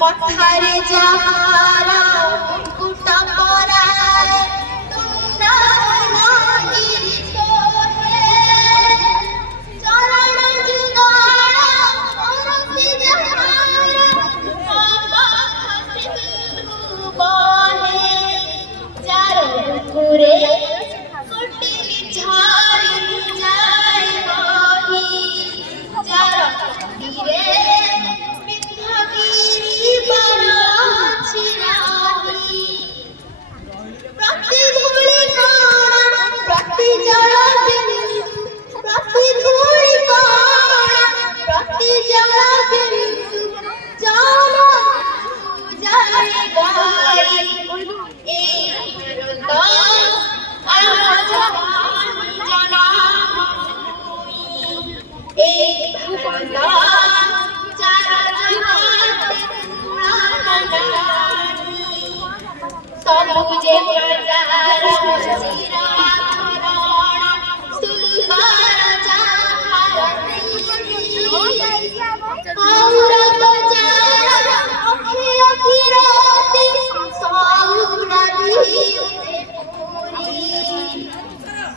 পথারে যাহারা মুকুটা পরায় তোমরা মনির তোহে চরণ যুগলা পরতে যাহারা বাবা সিন্ধু বহে যার ঘুরে কুটিল ঝাড়ি যায় বহি যার তীরে सबुजे प्रजार चिराभरण सुंदर जाहरती और बजार अखिल किरती सौरभी पूरी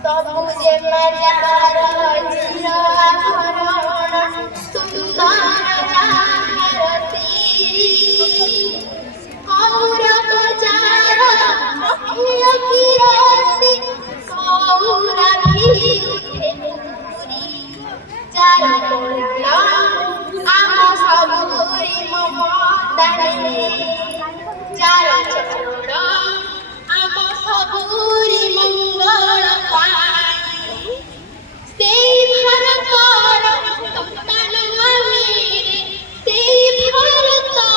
सबुजे प्रजार चिराभरण सुंदर जाहरती और बजार अखिल किरती सौरभी पूरी चार कोण आम सबुरी ममताने चार चरण आम सबुरी मंगल पाई सेई भारतर संतान आमे सेई भारतर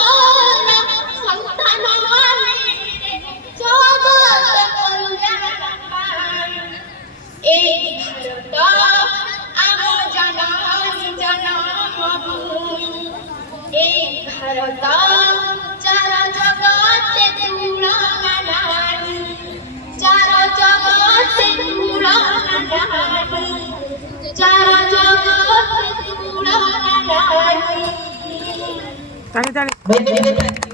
संतान आमे जगत कल्याण पाई এই भारत आम जननी जन्मभूमि এই भारत चार जगते तुलनानी चार जगते तुलनानी चार जगते तुलनानी ताली ताली